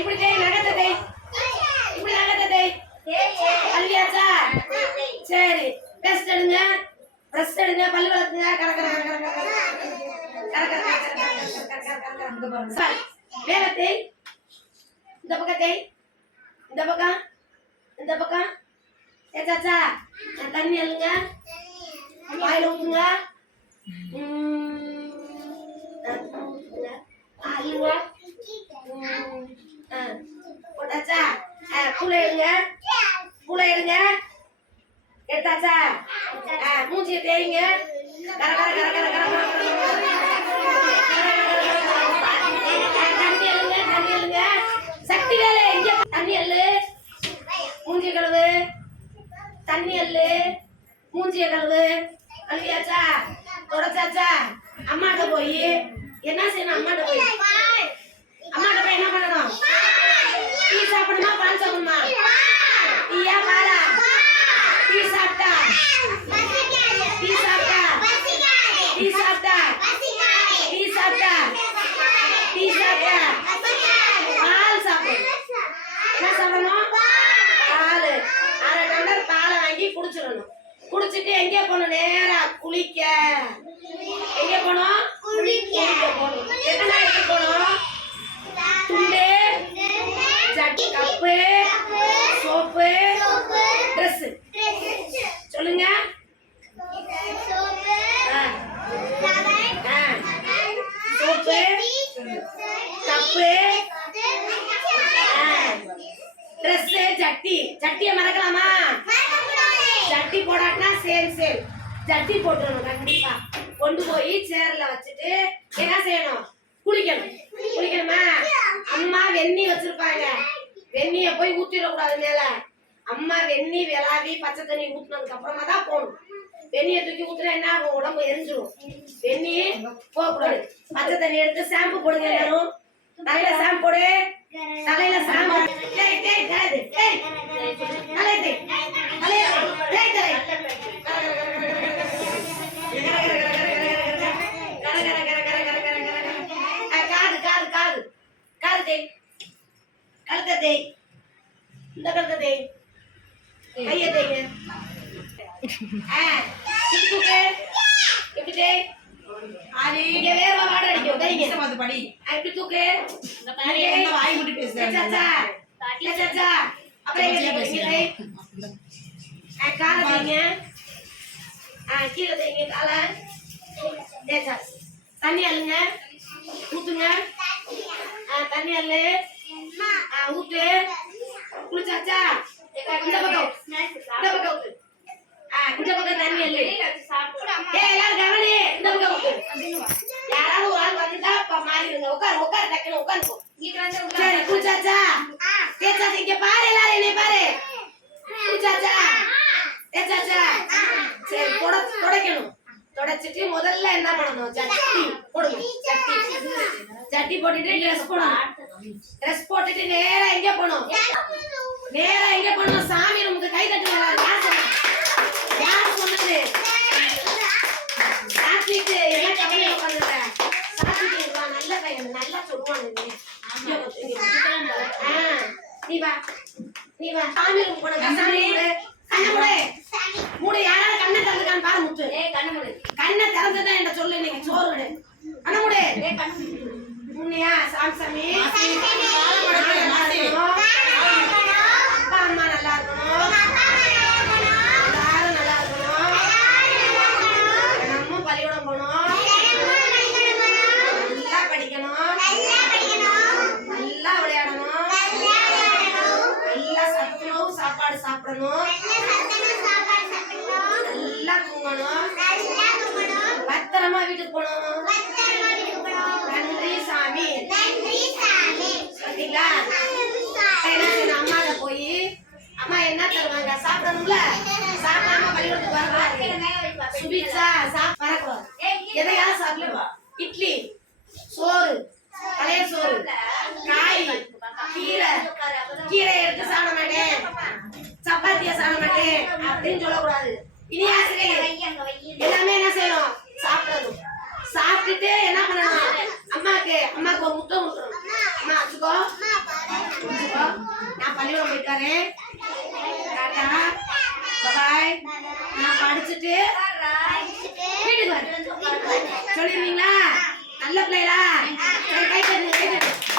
இப்படி தேய் நகத்தை தேய் இப்படி நகத்தை தேய் அள்ளியாச்சா சரி டெஸ்ட் எடுங்க பிரஷ் எடுங்க பல்லு வளர்த்துங்க கர கர கர கர கர கர கர கர கர வேக தேய் இந்த பக்கம் தேய் இந்த பக்கம் ஏச்சாச்சா தண்ணி அள்ளுங்க வாயில ஊத்துங்க அள்ளுங்க போட்டாச்சா கூலை எடுங்க எடுத்தாச்சா மூஞ்சியை தேய்ங்க கர கர கர கர கர தண்ணி அள்ளுங்க சக்தி வேலை எங்க தண்ணி அள்ளு மூஞ்சி கழுவு தண்ணி அள்ளு மூஞ்சிய கழுவு அள்ளியாச்சா தொடச்சாச்சா அம்மாட்ட போய் என்ன செய்யணும் அம்மாட்ட போய் என்ன பண்ணணும் டீ சாப்பிடணுமா பால் சாப்பிடணுமா டீயா பாலா டீ சாப்பிட்டா பால் சாப்பிடு என்ன சாப்பிடணும் பால் அரை டம்ளர் பாலை வாங்கி குடிச்சிடணும் குடிச்சிட்டு எங்கே போகணும் நேரா குளிக்க எங்கே போகணும் குளிக்க போகணும் என்ன எடுத்து போகணும் துண்டு ஜட்டி கப்பு சோப்பு ட்ரெஸ் சொல்லுங்க சோப்பு கப்பு ட்ரெஸ் ஜட்டியை மறக்கலாமா ஜட்டி போடாட்டினா சேம் ஜட்டி போட்டுறணும் கண்டிப்பா கொண்டு போய் சேர்ல வச்சுட்டு என்ன செய்யணும் குளிக்கணுமா அம்மா வெந்நி வச்சிருப்பாங்க வெந்நிய போய் ஊத்திடக்கூடாது மேல அம்மா வெந்நி விளாவி பச்சை தண்ணி ஊத்துனதுக்கு அப்புறமா தான் போகணும் வெந்நிய தூக்கி ஊத்துனா என்ன ஆகும் உடம்பு எரிஞ்சிடும் வெந்நி போகக்கூடாது பச்சை தண்ணி எடுத்து ஷாம்பு போடுங்க எல்லாரும் தலையில ஷாம்பு போடு தலையில ஷாம்பு கழுத்தை இந்த கழுத்தை கையை தேய்ங்க இப்படி தேய் அது இங்க வேர்வை வாட அடிக்கும் கைங்க அது படி இப்படி தூக்கு இந்த காலையில என்ன வாய் மூடி பேசுறீங்க சாச்சா அப்புறம் இங்க தேய் காலை தேய்ங்க கீழே தேய்ங்க காலை தேய்ச்சா தண்ணி அள்ளுங்க ஊத்துங்க தண்ணி அள்ளு ஊத்து குளிச்சாச்சா இந்த பக்கம் ஊத்து இந்த பக்கம் தண்ணி அள்ளு எல்லாரும் கவனி இந்த பக்கம் ஊத்து யாராவது ஒரு ஆள் வந்துட்டா மாறிடுங்க உட்காரு டக்குனு உட்காந்துக்கோ சரி குளிச்சாச்சா தேய்ச்சாச்சா இங்க பாரு எல்லாரும் என்னை பாரு குளிச்சாச்சா தேய்ச்சாச்சா சரி துடைக்கணும் தொடச்சிட்டு முதல்ல என்ன பண்ணணும் ஜட்டி போடணும் ஜட்டி போட்டுட்டு ட்ரெஸ் போட்டுட்டு நேரா எங்க போகணும் சாமி ரூமுக்கு கை தட்டுங்க யார் சொன்னது சாப்பிட்டு எல்லாம் கவலை உட்காந்துட்ட சாப்பிட்டு நல்ல பையன் நல்லா சொல்லுவாங்க நீ வா சாமி ரூம் போன சாமி கண்ணை மூடு யாராவது கண்ணை திறந்துக்கான்னு பாரு முத்து கண்ணை திறந்துதான் என்ற சொல்லு நீங்க சோறு விடு கண்ணை மூடு முன்னையா சாமி அப்பா அம்மா நல்லா இருக்கணும் எல்லாரும் நல்லா இருக்கணும் நம்ம பள்ளிக்கூடம் போகணும் நல்லா படிக்கணும் நல்லா விளையாடணும் நல்லா சத்துணவு சாப்பாடு சாப்பிடணும் நல்லா தூங்கணும் பத்திரமா வீட்டுக்கு போகணும் நன்றி சாமி சரிங்களா அம்மாட்ட போய் அம்மா என்ன தருவாங்க சாப்பிடணும்ல சாப்பிடாம பள்ளிக்கூடத்துக்கு வரக்கூடாது சுபிச்சா வரக்கூடாது எதையாவது சாப்பிடுவா இட்லி சோறு பழைய சோறு காய் கீரை எடுத்து சாப்பிட மாட்டேன் சப்பாத்தியா சாப்பிட மாட்டேன் அப்படின்னு சொல்லக்கூடாது இனி ஆசிரியர் எல்லாமே என்ன செய்யணும் சாப்பிடணும் சாப்பிட்டுட்டு என்ன பண்ணணும் அம்மாக்கு ஒரு முட்டை கொடுத்துடணும் அம்மா வச்சுக்கோ பள்ளிக்கூடம் போயிட்டாரு. டாடா பாய். நான் படிச்சுட்டு வீட்டுக்கு வரேன். சொல்லிருவீங்களா? நல்ல பிள்ளைகளா? கை தட்டு.